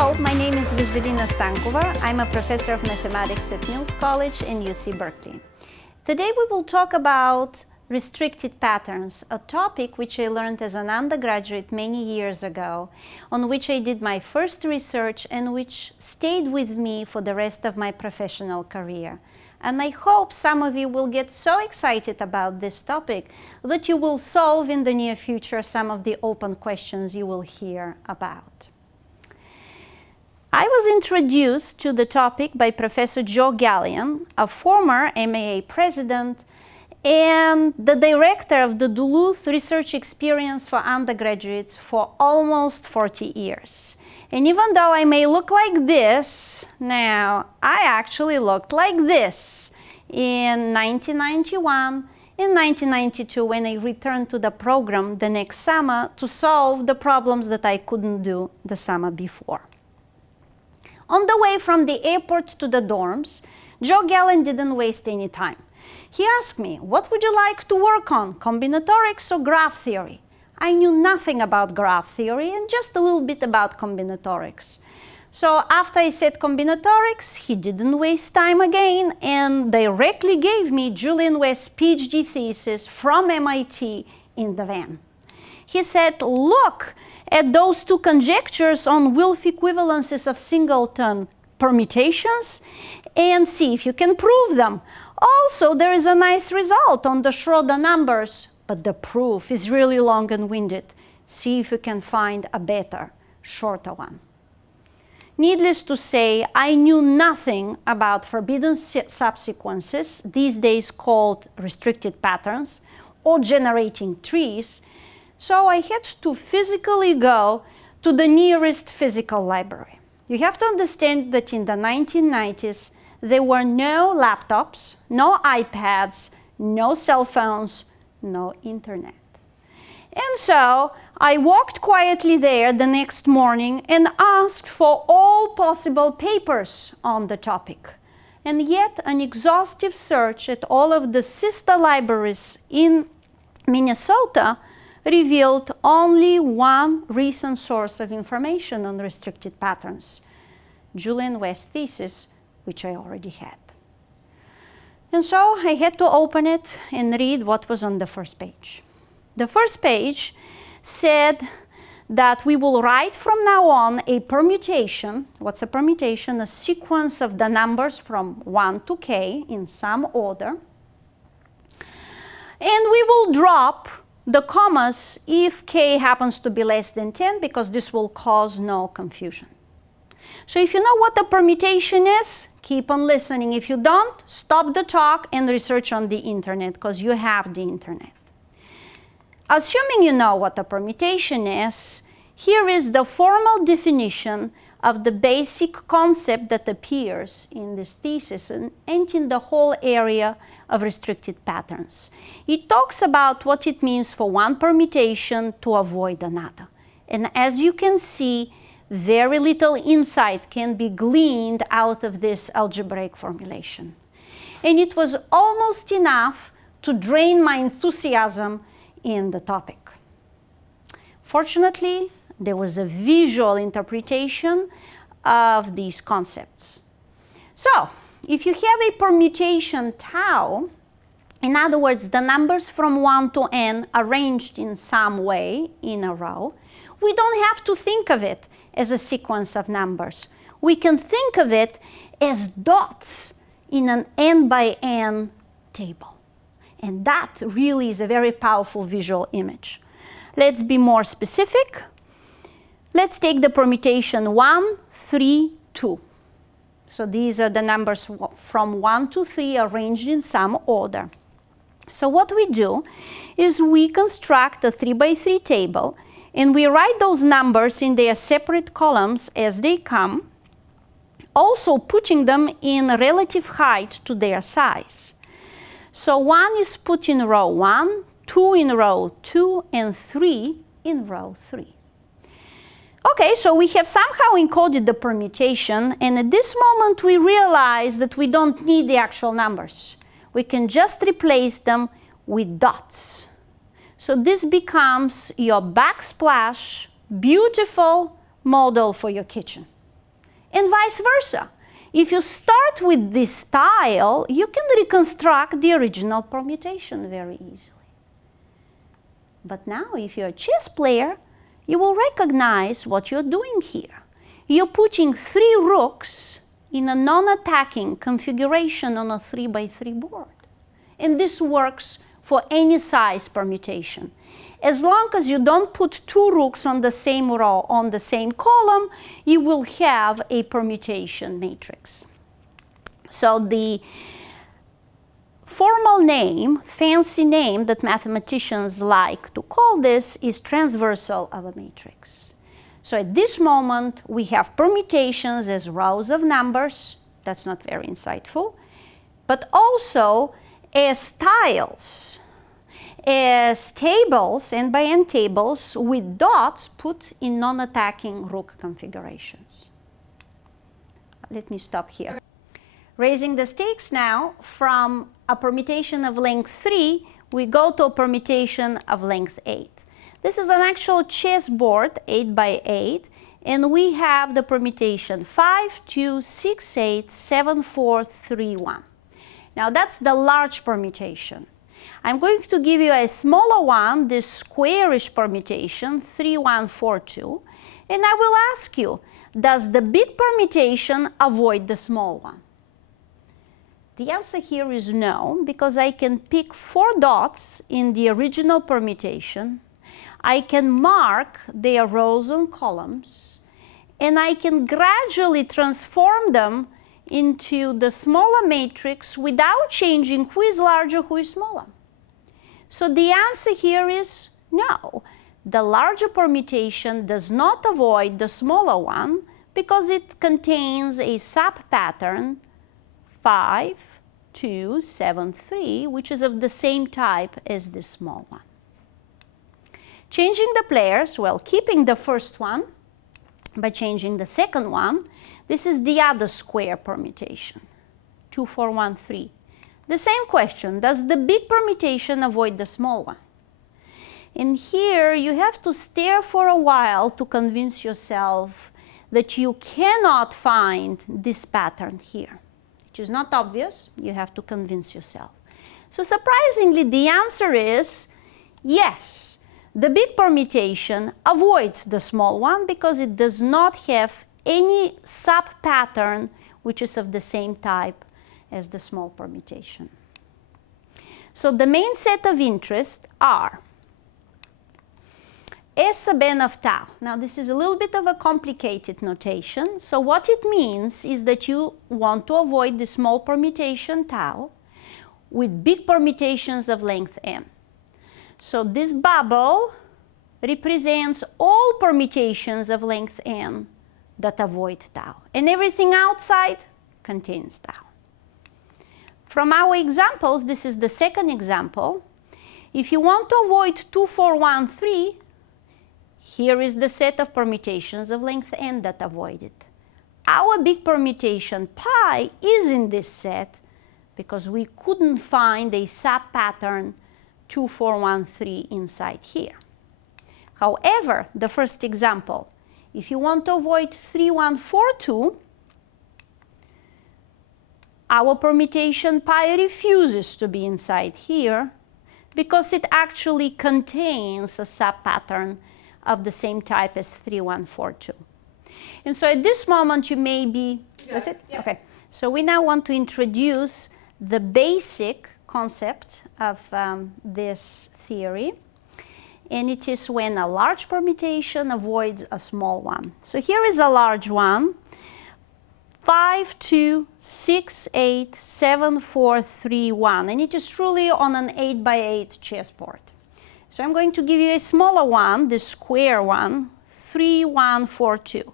Hello, my name is Vizvedina Stankova. I'm a professor of mathematics at Mills College in UC Berkeley. Today we will talk about restricted patterns, a topic which I learned as an undergraduate many years ago, on which I did my first research and which stayed with me for the rest of my professional career. And I hope some of you will get so excited about this topic that you will solve in the near future some of the open questions you will hear about. I was introduced to the topic by Professor Joe Gallion, a former MAA president and the director of the Duluth Research Experience for undergraduates for almost 40 years. And even though I may look like this now, I actually looked like this in 1991, in 1992, when I returned to the program the next summer to solve the problems that I couldn't do the summer before. On the way from the airport to the dorms, Joe Gallion didn't waste any time. He asked me, what would you like to work on, combinatorics or graph theory? I knew nothing about graph theory and just a little bit about combinatorics. So after I said combinatorics, he didn't waste time again and directly gave me Julian West's PhD thesis from MIT in the van. He said, look at those two conjectures on Wilf equivalences of singleton permutations and see if you can prove them. Also, there is a nice result on the Schroeder numbers, but the proof is really long and winded. See if you can find a better, shorter one. Needless to say, I knew nothing about forbidden subsequences, these days called restricted patterns, or generating trees, so I had to physically go to the nearest physical library. You have to understand that in the 1990s, there were no laptops, no iPads, no cell phones, no internet. And so I walked quietly there the next morning and asked for all possible papers on the topic. And yet an exhaustive search at all of the sister libraries in Minnesota revealed only one recent source of information on restricted patterns, Julian West's thesis, which I already had. And so I had to open it and read what was on the first page. The first page said that we will write from now on a permutation. What's a permutation? A sequence of the numbers from 1 to k in some order. And we will drop the commas if k happens to be less than 10, because this will cause no confusion. So if you know what a permutation is, keep on listening. If you don't, stop the talk and research on the internet, because you have the internet. Assuming you know what a permutation is, here is the formal definition of the basic concept that appears in this thesis and in the whole area of restricted patterns. It talks about what it means for one permutation to avoid another. And as you can see, very little insight can be gleaned out of this algebraic formulation. And it was almost enough to drain my enthusiasm in the topic. Fortunately, there was a visual interpretation of these concepts. So, if you have a permutation tau, in other words, the numbers from 1 to n arranged in some way in a row, we don't have to think of it as a sequence of numbers. We can think of it as dots in an n by n table. And that really is a very powerful visual image. Let's be more specific. Let's take the permutation 1, 3, 2. So these are the numbers from 1 to 3 arranged in some order. So what we do is we construct a 3 by 3 table and we write those numbers in their separate columns as they come, also putting them in relative height to their size. So 1 is put in row 1, 2 in row 2, and 3 in row 3. Okay, so we have somehow encoded the permutation, and at this moment we realize that we don't need the actual numbers. We can just replace them with dots. So this becomes your backsplash, beautiful model for your kitchen. vice versa. If you start with this tile, you can reconstruct the original permutation very easily. But now, if you're a chess player, you will recognize what you're doing here. You're putting 3 rooks in a non-attacking configuration on a 3x3 board. And this works for any size permutation. As long as you don't put 2 rooks on the same row, on the same column, you will have a permutation matrix. So the formal name, fancy name that mathematicians like to call this is transversal of a matrix. So at this moment, we have permutations as rows of numbers. That's not very insightful. But also as tiles, as tables, n by n tables with dots put in non-attacking rook configurations. Let me stop here. Raising the stakes now, from a permutation of length 3, we go to a permutation of length 8. This is an actual chessboard, 8 by 8, and we have the permutation 5, 2, 6, 8, 7, 4, 3, 1. Now that's the large permutation. I'm going to give you a smaller one, this squarish permutation, 3, 1, 4, 2, and I will ask you, does the big permutation avoid the small one? The answer here is no, because I can pick 4 dots in the original permutation, I can mark their rows and columns, and I can gradually transform them into the smaller matrix without changing who is larger, who is smaller. So the answer here is no. The larger permutation does not avoid the smaller one because it contains a sub-pattern 5, 2, 7, 3, which is of the same type as this small one. Changing the players, well, keeping the first one, by changing the second one, this is the other square permutation, 2, 4, 1, 3. The same question, does the big permutation avoid the small one? And here you have to stare for a while to convince yourself that you cannot find this pattern here. Which is not obvious, you have to convince yourself. So surprisingly, the answer is yes. The big permutation avoids the small one because it does not have any sub-pattern which is of the same type as the small permutation. So the main set of interest are S sub n of tau. Now this is a little bit of a complicated notation. So what it means is that you want to avoid the small permutation tau with big permutations of length n. So this bubble represents all permutations of length n that avoid tau. And everything outside contains tau. From our examples, this is the second example. If you want to avoid 2, 4, 1, 3, here is the set of permutations of length n that avoid it. Our big permutation pi is in this set because we couldn't find a sub-pattern 2, 4, 1, 3 inside here. However, the first example, if you want to avoid 3, 1, 4, 2, our permutation pi refuses to be inside here because it actually contains a sub-pattern of the same type as 3, 1, 4, 2. And so at this moment you may be, that's it? Yeah. Okay. So we now want to introduce the basic concept of this theory. And it is when a large permutation avoids a small one. So here is a large one. 5, 2, 6, 8, 7, 4, 3, 1. And it is truly on an 8 by 8 chessboard. So I'm going to give you a smaller one, the square one, 3, 1, 4, 2.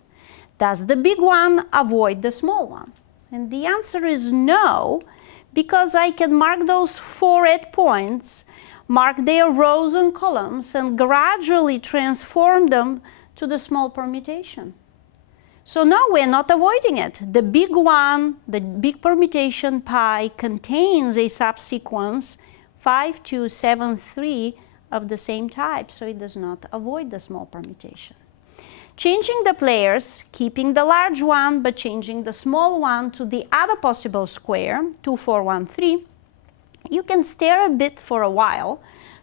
Does the big one avoid the small one? And the answer is no, because I can mark those 4 endpoints, mark their rows and columns, and gradually transform them to the small permutation. So no, we're not avoiding it. The big one, the big permutation pi, contains a subsequence 5, 2, 7, 3 of the same type, so it does not avoid the small permutation. changing the players, keeping the large one, but changing the small one to the other possible square, 2, 4, 1, 3, you can stare a bit for a while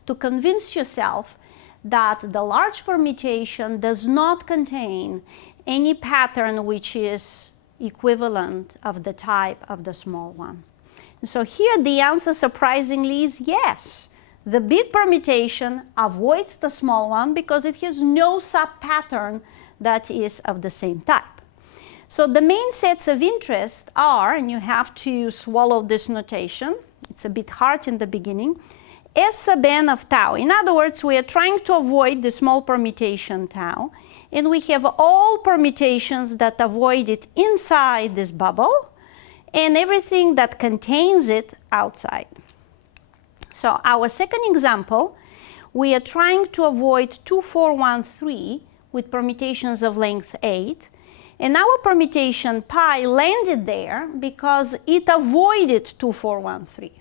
to convince yourself that the large permutation does not contain any pattern which is equivalent of the type of the small one. So here the answer surprisingly is yes. The big permutation avoids the small one because it has no sub-pattern that is of the same type. So the main sets of interest are, and you have to swallow this notation, it's a bit hard in the beginning, S sub n of tau. In other words, we are trying to avoid the small permutation tau, and we have all permutations that avoid it inside this bubble, and everything that contains it outside. So our second example, we are trying to avoid 2, 4, 1, 3 with permutations of length 8, and our permutation pi landed there because it avoided 2, 4, 1, 3.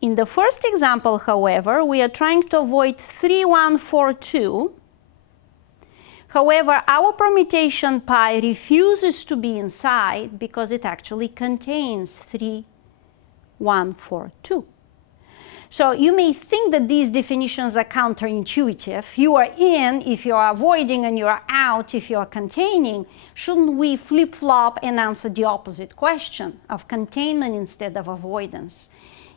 In the first example, however, we are trying to avoid 3, 1, 4, 2. However, our permutation pi refuses to be inside because it actually contains 3, 1, 4, 2. So you may think that these definitions are counterintuitive. You are in if you are avoiding, and you are out if you are containing. Shouldn't we flip-flop and answer the opposite question of containment instead of avoidance?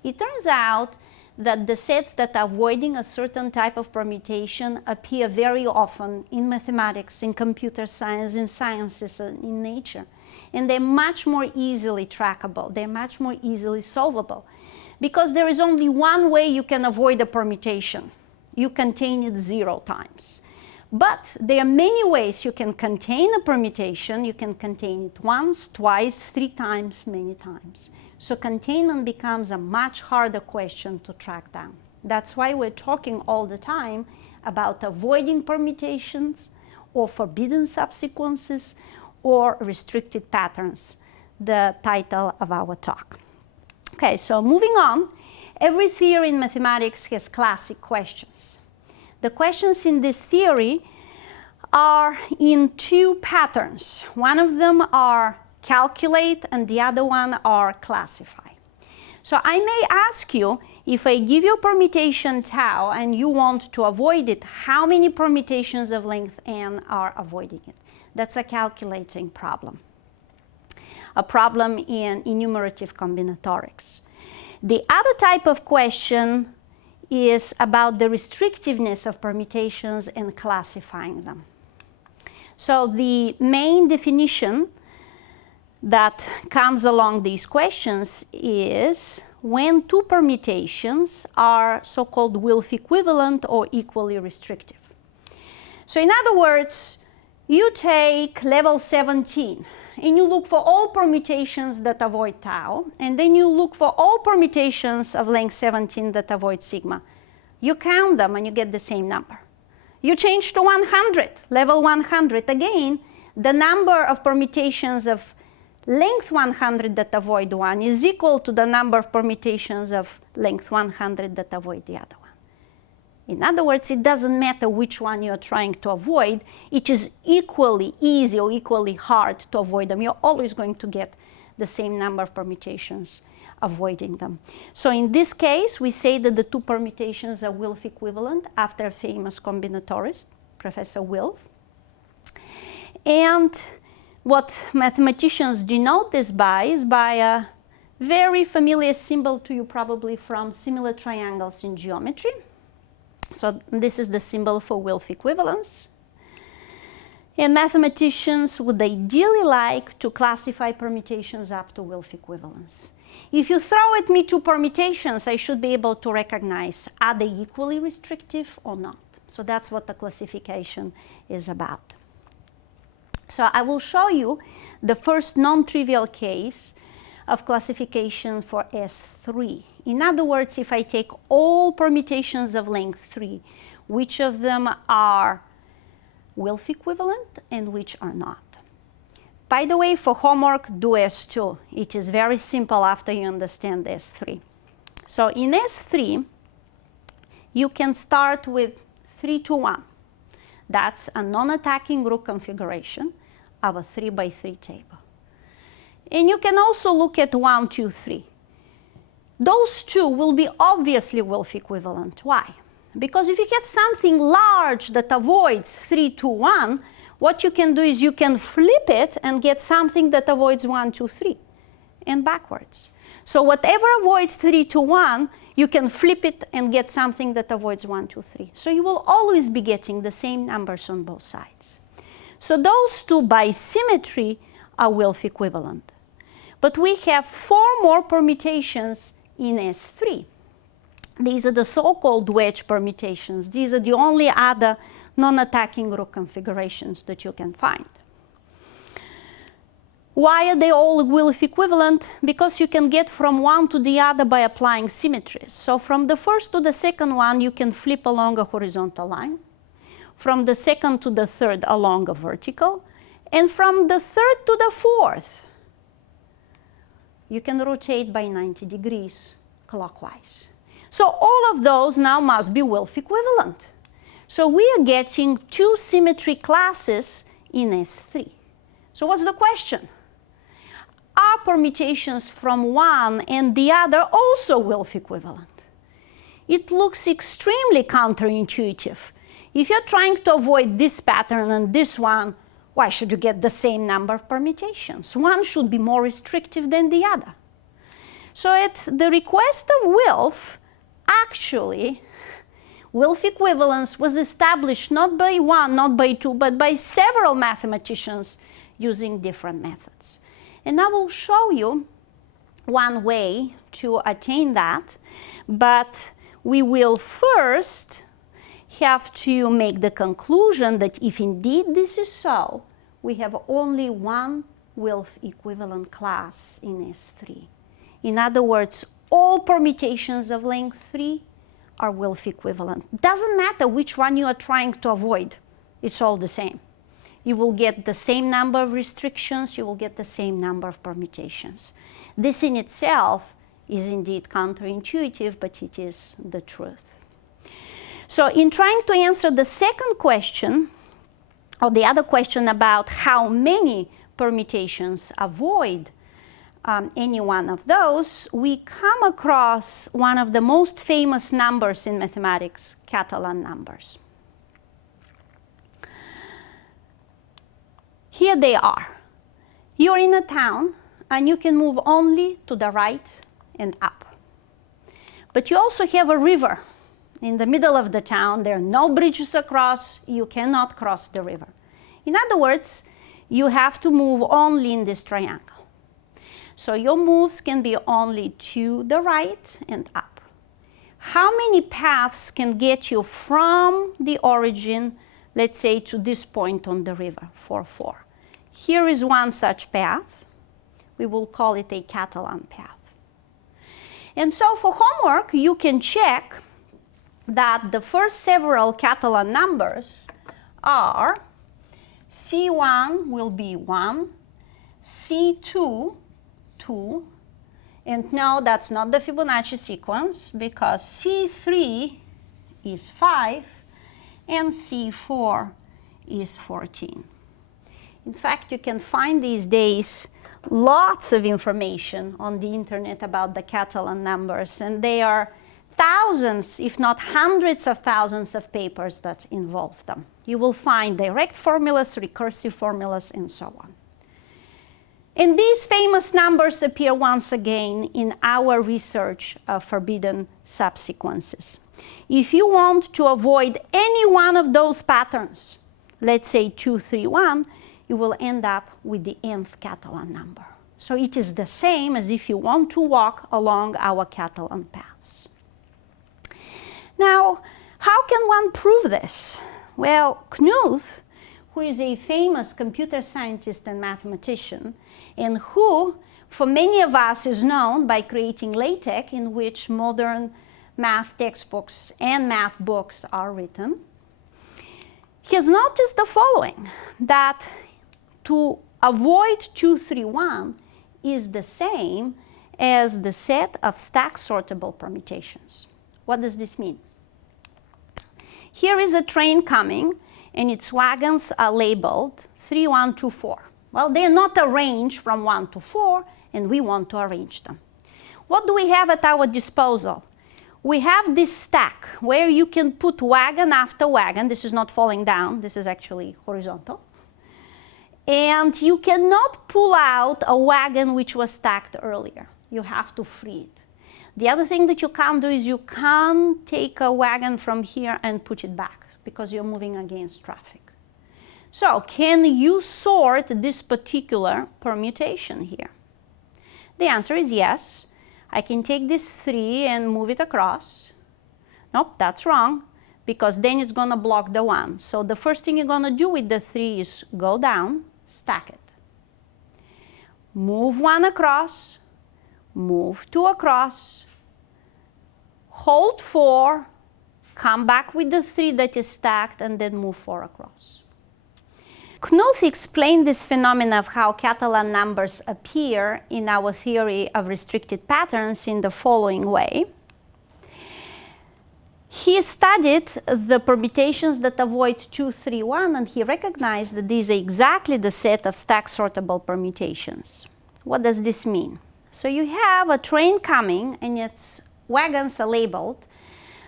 It turns out that the sets that are avoiding a certain type of permutation appear very often in mathematics, in computer science, in sciences, and in nature. And they're much more easily trackable. They're much more easily solvable. Because there is only one way you can avoid a permutation. You contain it 0 times. But there are many ways you can contain a permutation. You can contain it once, twice, 3 times, many times. So containment becomes a much harder question to track down. That's why we're talking all the time about avoiding permutations or forbidden subsequences or restricted patterns, the title of our talk. Okay, so moving on, every theory in mathematics has classic questions. The questions in this theory are in 2 patterns. One of them are calculate, and the other one are classify. So I may ask you, if I give you a permutation tau and you want to avoid it, how many permutations of length n are avoiding it? That's a calculating problem. A problem in enumerative combinatorics. The other type of question is about the restrictiveness of permutations and classifying them. So the main definition that comes along these questions is when 2 permutations are so-called Wilf equivalent or equally restrictive. So in other words, you take level 17 and you look for all permutations that avoid tau, and then you look for all permutations of length 17 that avoid sigma. You count them and you get the same number. You change to 100, level 100. Again, the number of permutations of length 100 that avoid 1 is equal to the number of permutations of length 100 that avoid the other one. In other words, it doesn't matter which one you're trying to avoid. It is equally easy or equally hard to avoid them. You're always going to get the same number of permutations avoiding them. So in this case, we say that the 2 permutations are Wilf equivalent after a famous combinatorist, Professor Wilf. And what mathematicians denote this by is by a very familiar symbol to you probably from similar triangles in geometry. So this is the symbol for Wilf equivalence. And mathematicians would ideally like to classify permutations up to Wilf equivalence. If you throw at me 2 permutations, I should be able to recognize, are they equally restrictive or not? So that's what the classification is about. So I will show you the first non-trivial case of classification for S3. In other words, if I take all permutations of length 3, which of them are Wilf equivalent and which are not? By the way, for homework, do S2. It is very simple after you understand S3. So in S3, you can start with 3 to 1. That's a non-attacking rook configuration of a 3 by 3 table. And you can also look at 1, 2, 3. Those two will be obviously Wilf equivalent. Why? Because if you have something large that avoids 3, 2, 1, what you can do is you can flip it and get something that avoids 1, 2, 3, and backwards. So whatever avoids 3, 2, 1, you can flip it and get something that avoids 1, 2, 3. So you will always be getting the same numbers on both sides. So those two by symmetry are Wilf equivalent. But we have 4 more permutations in S3. These are the so-called wedge permutations. These are the only other non-attacking rook configurations that you can find. Why are they all Wilf equivalent? Because you can get from one to the other by applying symmetries. So from the first to the second one, you can flip along a horizontal line. From the second to the third, along a vertical. And from the third to the fourth, you can rotate by 90 degrees clockwise. So all of those now must be Wilf equivalent. So we are getting 2 symmetry classes in S3. So what's the question? Are permutations from one and the other also Wilf equivalent? It looks extremely counterintuitive. If you're trying to avoid this pattern and this one, why should you get the same number of permutations? One should be more restrictive than the other. So at the request of Wilf, actually, Wilf equivalence was established not by one, not by two, but by several mathematicians using different methods. And I will show you one way to attain that, but we will first have to make the conclusion that if indeed this is so, we have only one Wilf equivalent class in S3. In other words, all permutations of length 3 are Wilf equivalent. Doesn't matter which one you are trying to avoid, it's all the same. You will get the same number of restrictions, you will get the same number of permutations. This in itself is indeed counterintuitive, but it is the truth. So in trying to answer the second question, or the other question about how many permutations avoid any one of those, we come across one of the most famous numbers in mathematics, Catalan numbers. Here they are. You're in a town, and you can move only to the right and up. But you also have a river in the middle of the town. There are no bridges across. You cannot cross the river. In other words, you have to move only in this triangle. So your moves can be only to the right and up. How many paths can get you from the origin, let's say, to this point on the river, 4, 4? Here is one such path. We will call it a Catalan path. And so for homework, you can check that the first several Catalan numbers are C1 will be 1, C2, 2, and no, that's not the Fibonacci sequence because C3 is 5 and C4 is 14. In fact, you can find these days lots of information on the internet about the Catalan numbers, and they are thousands, if not hundreds of thousands of papers that involve them. You will find direct formulas, recursive formulas, and so on. And these famous numbers appear once again in our research of forbidden subsequences. If you want to avoid any one of those patterns, let's say 2, 3, 1, you will end up with the nth Catalan number. So it is the same as if you want to walk along our Catalan paths. Now, how can one prove this? Well, Knuth, who is a famous computer scientist and mathematician, and who, for many of us, is known by creating LaTeX, in which modern math textbooks and math books are written, he has noticed the following, that to avoid 2, 3, 1 is the same as the set of stack sortable permutations. What does this mean? Here is a train coming, and its wagons are labeled 3, 1, 2, 4. Well, they're not arranged from 1 to 4, and we want to arrange them. What do we have at our disposal? We have this stack where you can put wagon after wagon. This is not falling down. This is actually horizontal. And you cannot pull out a wagon which was stacked earlier. You have to free it. The other thing that you can't do is you can't take a wagon from here and put it back because you're moving against traffic. So can you sort this particular permutation here? The answer is yes. I can take this 3 and move it across. Nope, that's wrong, because then it's going to block the 1. So the first thing you're going to do with the 3 is go down, stack it. Move 1 across, move 2 across, hold 4, come back with the 3 that is stacked, and then move 4 across. Knuth explained this phenomenon of how Catalan numbers appear in our theory of restricted patterns in the following way. He studied the permutations that avoid 2, 3, 1, and he recognized that these are exactly the set of stack sortable permutations. What does this mean? So you have a train coming, and its wagons are labeled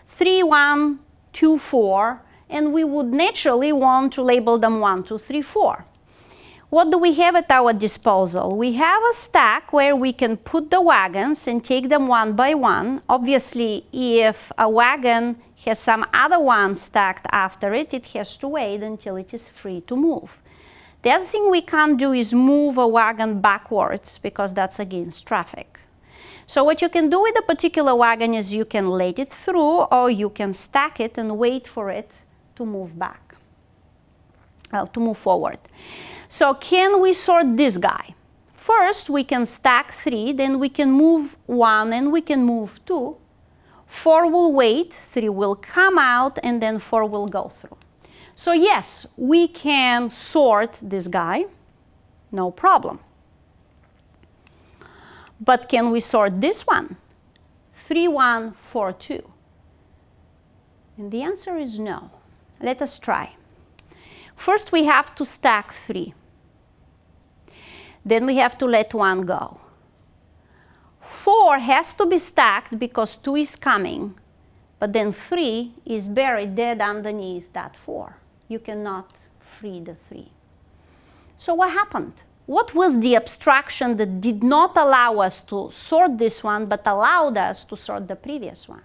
3, 1, 2, 4, and we would naturally want to label them 1, 2, 3, 4. What do we have at our disposal? We have a stack where we can put the wagons and take them one by one. Obviously, if a wagon has some other one stacked after it, it has to wait until it is free to move. The other thing we can't do is move a wagon backwards because that's against traffic. So what you can do with a particular wagon is you can let it through, or you can stack it and wait for it to move back, to move forward. So can we sort this guy? First, we can stack 3, then we can move 1, and we can move 2. 4 will wait, 3 will come out, and then 4 will go through. So yes, we can sort this guy, no problem. But can we sort this one? 3, 1, 4, 2. And the answer is no. Let us try. First, we have to stack 3. Then we have to let 1 go. 4 has to be stacked because 2 is coming, but then 3 is buried dead underneath that 4. You cannot free the 3. So what happened? What was the abstraction that did not allow us to sort this one, but allowed us to sort the previous one?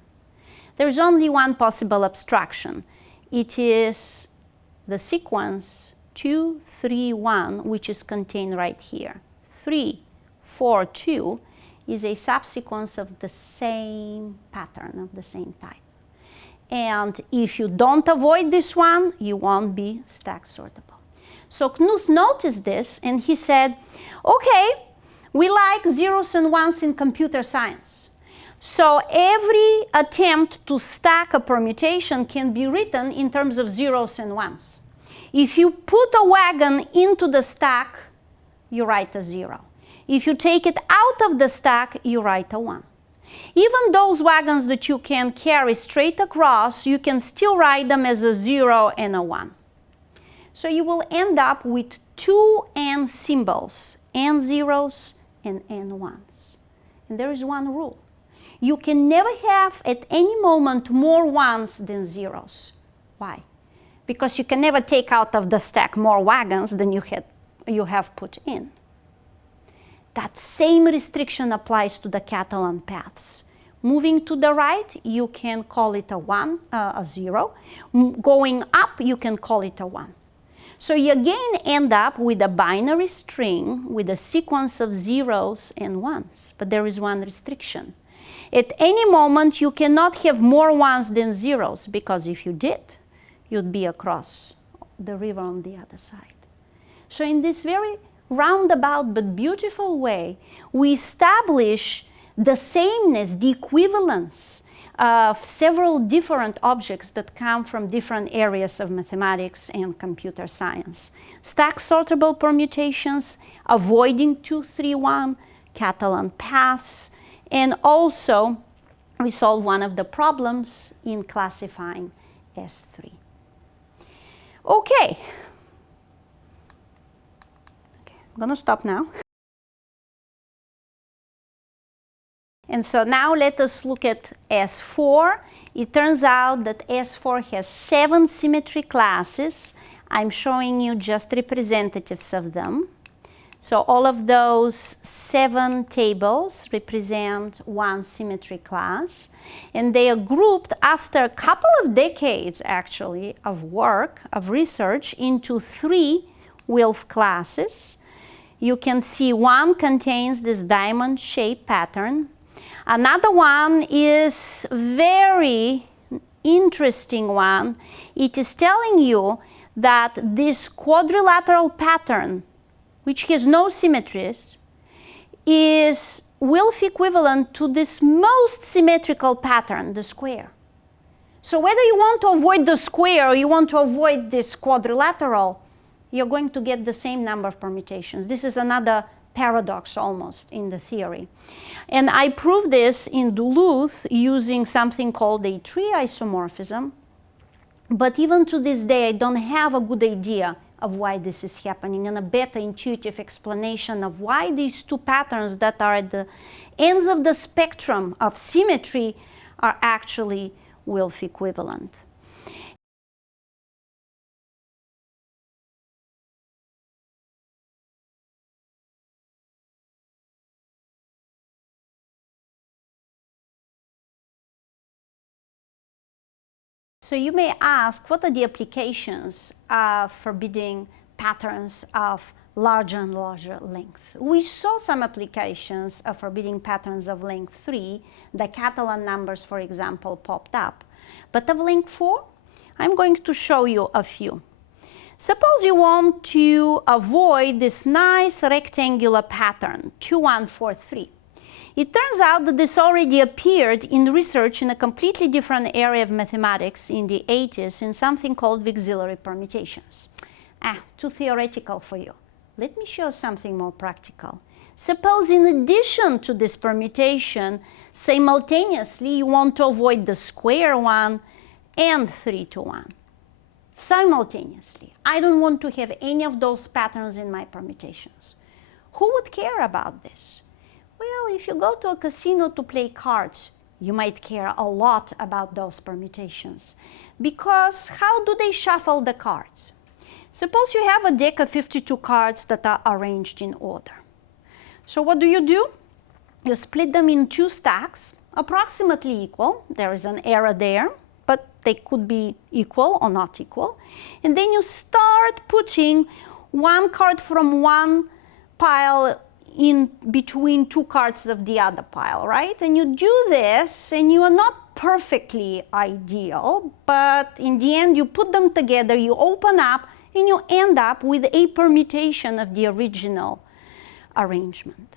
There is only one possible abstraction. It is the sequence 2, 3, 1, which is contained right here. 3, 4, 2 is a subsequence of the same pattern, of the same type. And if you don't avoid this one, you won't be stack sortable. So Knuth noticed this, and he said, okay, we like zeros and ones in computer science. So every attempt to stack a permutation can be written in terms of zeros and ones. If you put a wagon into the stack, you write a 0. If you take it out of the stack, you write a 1. Even those wagons that you can carry straight across, you can still write them as a 0 and a 1. So you will end up with 2 N symbols, N zeros and N ones. And there is one rule. You can never have at any moment more ones than zeros. Why? Because you can never take out of the stack more wagons than you have put in. That same restriction applies to the Catalan paths. Moving to the right, you can call it a 0. Going up, you can call it a 1. So you again end up with a binary string with a sequence of zeros and ones. But there is one restriction. At any moment, you cannot have more ones than zeros, because if you did, you'd be across the river on the other side. So in this very roundabout but beautiful way, we establish the sameness, the equivalence of several different objects that come from different areas of mathematics and computer science. Stack sortable permutations, avoiding 2, 3, 1, Catalan paths, and also we solve one of the problems in classifying S3. Okay. I'm going to stop now. And so now let us look at S4. It turns out that S4 has 7 symmetry classes. I'm showing you just representatives of them. So all of those 7 tables represent one symmetry class. And they are grouped after a couple of decades, actually, of work, of research, into 3 Wilf classes. You can see one contains this diamond-shaped pattern. Another one is very interesting one. It is telling you that this quadrilateral pattern, which has no symmetries, is Wilf equivalent to this most symmetrical pattern, the square. So whether you want to avoid the square or you want to avoid this quadrilateral, you're going to get the same number of permutations. This is another paradox almost in the theory. And I proved this in Duluth using something called a tree isomorphism. But even to this day, I don't have a good idea of why this is happening and a better intuitive explanation of why these 2 patterns that are at the ends of the spectrum of symmetry are actually Wilf equivalent. So you may ask, what are the applications of forbidding patterns of larger and larger length? We saw some applications of forbidding patterns of length 3. The Catalan numbers, for example, popped up. But of length 4, I'm going to show you a few. Suppose you want to avoid this nice rectangular pattern, 2, 1, 4, 3. It turns out that this already appeared in research in a completely different area of mathematics in the 80s in something called auxiliary permutations. Too theoretical for you. Let me show something more practical. Suppose in addition to this permutation, simultaneously you want to avoid the square one and 3 to 1. Simultaneously. I don't want to have any of those patterns in my permutations. Who would care about this? Well, if you go to a casino to play cards, you might care a lot about those permutations. Because how do they shuffle the cards? Suppose you have a deck of 52 cards that are arranged in order. So what do? You split them in 2 stacks, approximately equal. There is an error there, but they could be equal or not equal. And then you start putting one card from one pile in between 2 cards of the other pile, right? And you do this, and you are not perfectly ideal, but in the end you put them together, you open up, and you end up with a permutation of the original arrangement.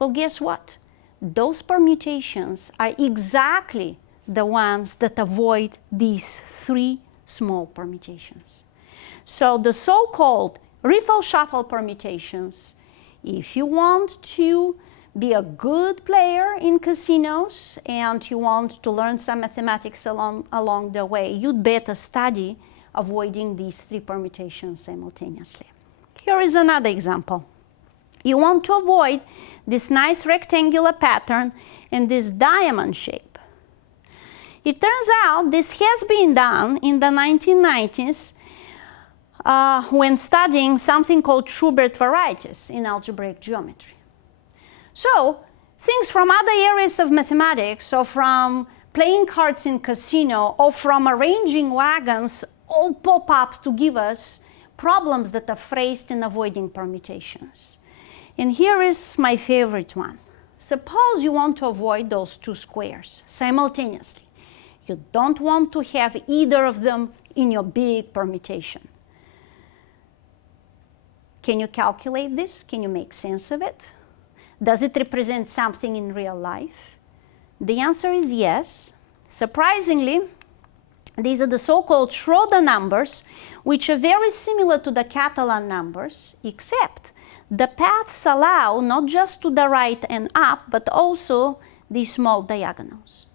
Well, guess what? Those permutations are exactly the ones that avoid these 3 small permutations. So the so-called riffle-shuffle permutations, if you want to be a good player in casinos and you want to learn some mathematics along the way, you'd better study avoiding these 3 permutations simultaneously. Here is another example. You want to avoid this nice rectangular pattern and this diamond shape. It turns out this has been done in the 1990s when studying something called Schubert varieties in algebraic geometry. So things from other areas of mathematics, or from playing cards in casino, or from arranging wagons, all pop up to give us problems that are phrased in avoiding permutations. And here is my favorite one. Suppose you want to avoid those 2 squares simultaneously. You don't want to have either of them in your big permutation. Can you calculate this? Can you make sense of it? Does it represent something in real life? The answer is yes. Surprisingly, these are the so-called Schroeder numbers, which are very similar to the Catalan numbers, except the paths allow not just to the right and up, but also these small diagonals.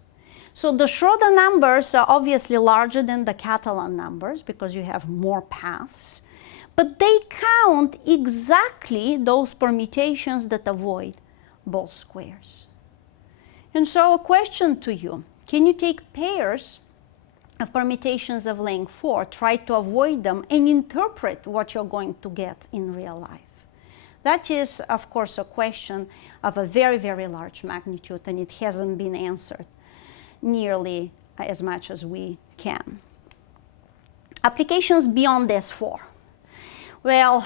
So the Schroeder numbers are obviously larger than the Catalan numbers because you have more paths, but they count exactly those permutations that avoid both squares. And so a question to you, can you take pairs of permutations of length 4, try to avoid them, and interpret what you're going to get in real life? That is, of course, a question of a very, very large magnitude, and it hasn't been answered nearly as much as we can. Applications beyond S4. Well,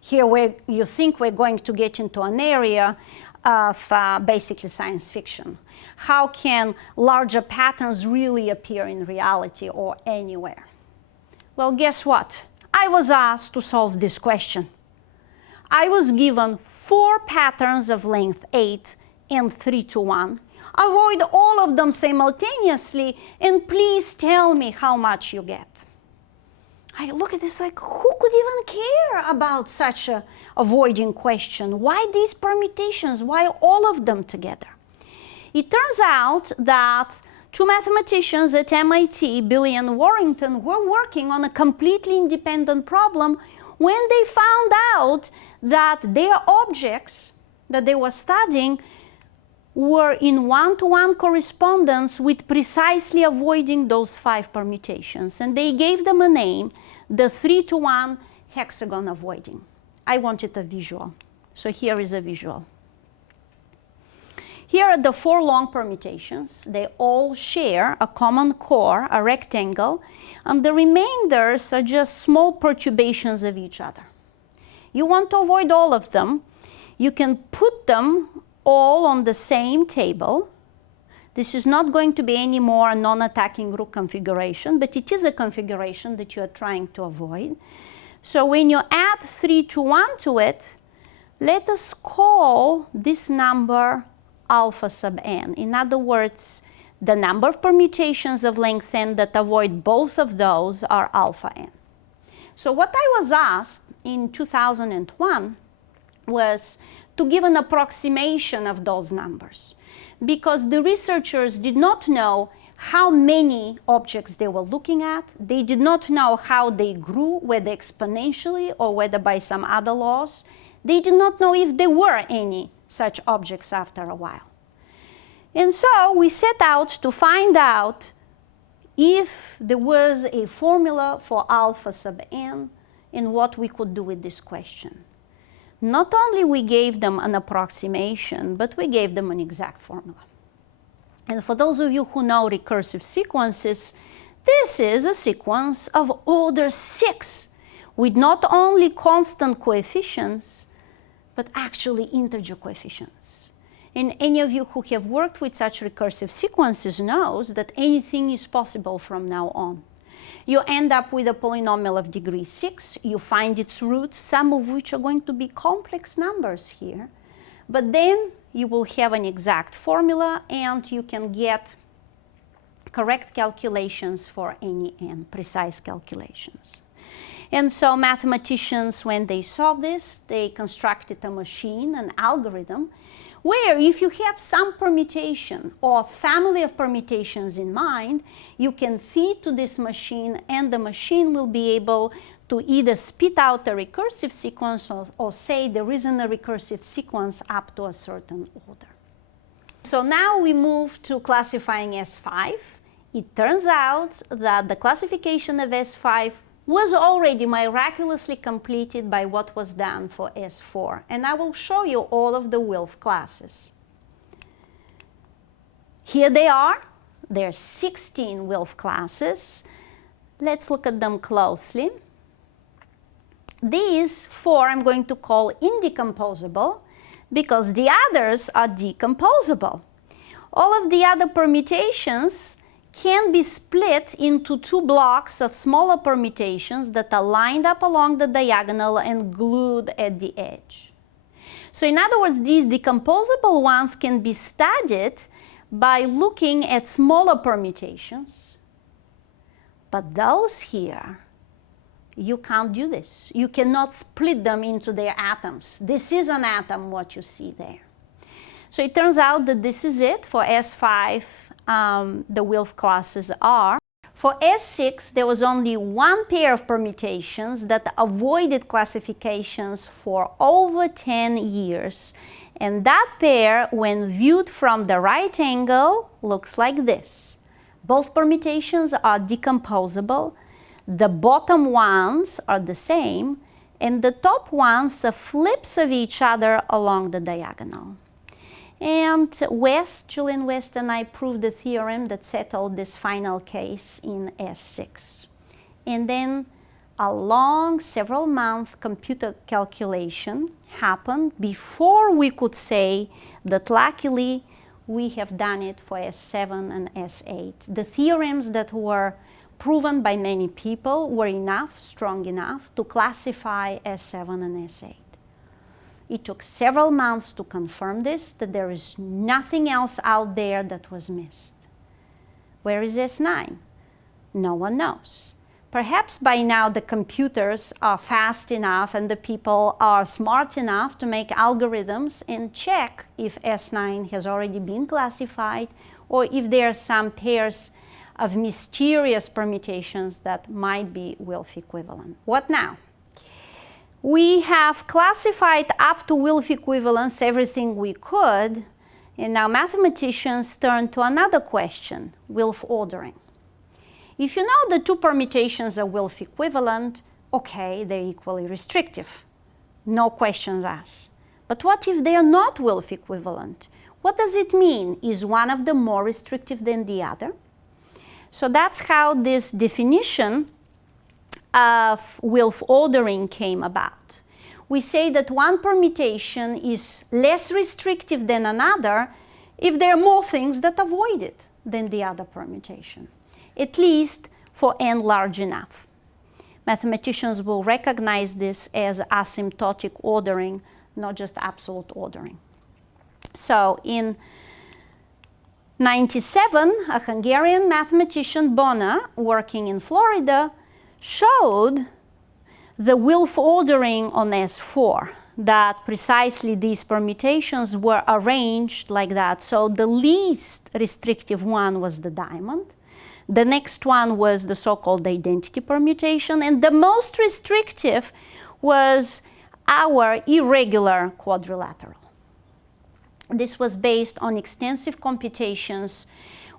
here you think we're going to get into an area of basically science fiction. How can larger patterns really appear in reality or anywhere? Well, guess what? I was asked to solve this question. I was given 4 patterns of length 8 and 3 to 1. Avoid all of them simultaneously, and please tell me how much you get. I look at this like, who could even care about such a avoiding question? Why these permutations? Why all of them together? It turns out that 2 mathematicians at MIT, Billy and Warrington, were working on a completely independent problem when they found out that their objects that they were studying were in one-to-one correspondence with precisely avoiding those 5 permutations. And they gave them a name, the 3-to-1 hexagon avoiding. I wanted a visual, so here is a visual. Here are the 4 long permutations. They all share a common core, a rectangle, and the remainders are just small perturbations of each other. You want to avoid all of them. You can put them all on the same table. This is not going to be any more a non-attacking group configuration, but it is a configuration that you are trying to avoid. So when you add 3 to 1 to it, let us call this number alpha sub n. In other words, the number of permutations of length n that avoid both of those are alpha n. So what I was asked in 2001 was to give an approximation of those numbers, because the researchers did not know how many objects they were looking at. They did not know how they grew, whether exponentially or whether by some other laws. They did not know if there were any such objects after a while. And so we set out to find out if there was a formula for alpha sub n and what we could do with this question. Not only we gave them an approximation, but we gave them an exact formula. And for those of you who know recursive sequences, this is a sequence of order 6 with not only constant coefficients, but actually integer coefficients. And any of you who have worked with such recursive sequences knows that anything is possible from now on. You end up with a polynomial of degree 6. You find its roots, some of which are going to be complex numbers here. But then you will have an exact formula, and you can get correct calculations for any n, precise calculations. And so mathematicians, when they saw this, they constructed a machine, an algorithm, where if you have some permutation or family of permutations in mind, you can feed to this machine, and the machine will be able to either spit out a recursive sequence or say there isn't a recursive sequence up to a certain order. So now we move to classifying S5. It turns out that the classification of S5 was already miraculously completed by what was done for S4. And I will show you all of the Wilf classes. Here they are. There are 16 Wilf classes. Let's look at them closely. These 4 I'm going to call indecomposable because the others are decomposable. All of the other permutations can be split into 2 blocks of smaller permutations that are lined up along the diagonal and glued at the edge. So in other words, these decomposable ones can be studied by looking at smaller permutations. But those here, you can't do this. You cannot split them into their atoms. This is an atom, what you see there. So it turns out that this is it for S5 the Wilf classes are. For S6, there was only one pair of permutations that avoided classifications for over 10 years. And that pair, when viewed from the right angle, looks like this. Both permutations are decomposable. The bottom ones are the same, and the top ones are flips of each other along the diagonal. And Julian West and I proved the theorem that settled this final case in S6. And then a long, several month computer calculation happened before we could say that luckily we have done it for S7 and S8. The theorems that were proven by many people were strong enough to classify S7 and S8. It took several months to confirm this, that there is nothing else out there that was missed. Where is S9? No one knows. Perhaps by now the computers are fast enough and the people are smart enough to make algorithms and check if S9 has already been classified or if there are some pairs of mysterious permutations that might be Wilf equivalent. What now? We have classified up to Wilf equivalence everything we could, and now mathematicians turn to another question, Wilf ordering. If you know the two permutations are Wilf equivalent, okay, they're equally restrictive. No questions asked. But what if they are not Wilf equivalent? What does it mean? Is one of them more restrictive than the other? So that's how this definition of Wilf ordering came about. We say that one permutation is less restrictive than another if there are more things that avoid it than the other permutation, at least for n large enough. Mathematicians will recognize this as asymptotic ordering, not just absolute ordering. So in 1997, a Hungarian mathematician, Bonner, working in Florida, showed the Wilf ordering on S4, that precisely these permutations were arranged like that. So the least restrictive one was the diamond. The next one was the so-called identity permutation, and the most restrictive was our irregular quadrilateral. This was based on extensive computations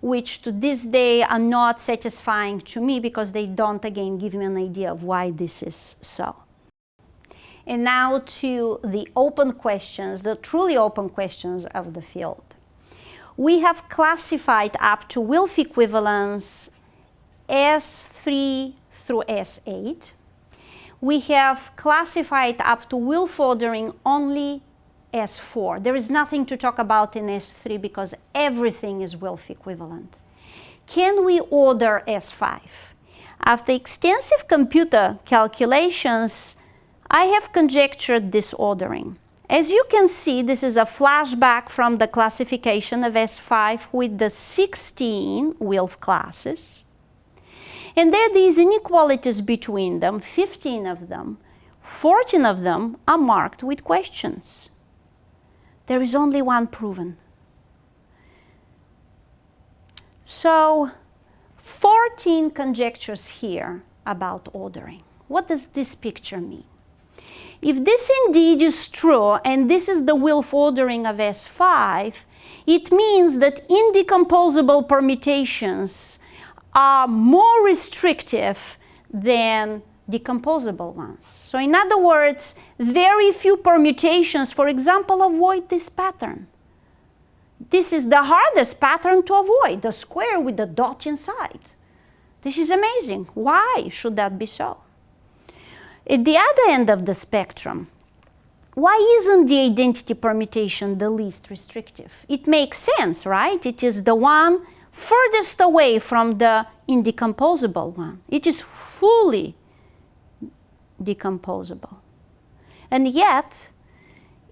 which to this day are not satisfying to me because they don't, again, give me an idea of why this is so. And now to the open questions, the truly open questions of the field. We have classified up to Wilf equivalence S3 through S8. We have classified up to Wilf ordering only S4. There is nothing to talk about in S3 because everything is Wilf equivalent. Can we order S5? After extensive computer calculations, I have conjectured this ordering. As you can see, this is a flashback from the classification of S5 with the 16 Wilf classes. And there are these inequalities between them, 15 of them. 14 of them are marked with questions. There is only one proven. So 14 conjectures here about ordering. What does this picture mean? If this indeed is true, and this is the Wilf ordering of S5, it means that indecomposable permutations are more restrictive than decomposable ones. So in other words, very few permutations, for example, avoid this pattern. This is the hardest pattern to avoid, the square with the dot inside. This is amazing. Why should that be so? At the other end of the spectrum, why isn't the identity permutation the least restrictive? It makes sense, right? It is the one furthest away from the indecomposable one. It is fully decomposable. And yet,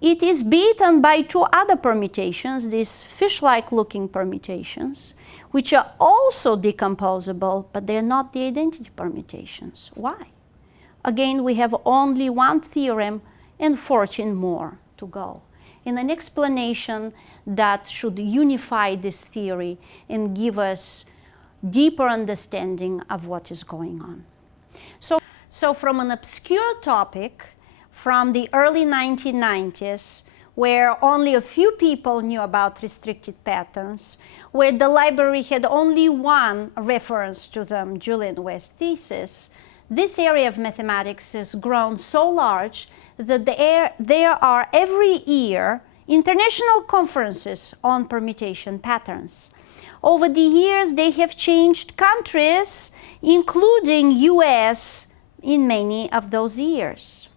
it is beaten by two other permutations, these fish-like looking permutations, which are also decomposable, but they're not the identity permutations. Why? Again, we have only one theorem and 14 more to go. in an explanation that should unify this theory and give us deeper understanding of what is going on. So from an obscure topic from the early 1990s, where only a few people knew about restricted patterns, where the library had only one reference to them, Julian West's thesis, this area of mathematics has grown so large that there are every year international conferences on permutation patterns. Over the years, they have changed countries, including US, in many of those years.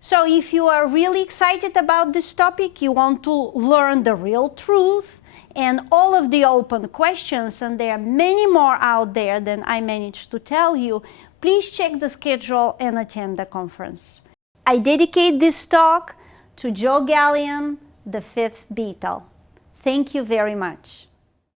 So if you are really excited about this topic, you want to learn the real truth and all of the open questions, and there are many more out there than I managed to tell you, please check the schedule and attend the conference. I dedicate this talk to Joe Gallion, the fifth Beatle. Thank you very much.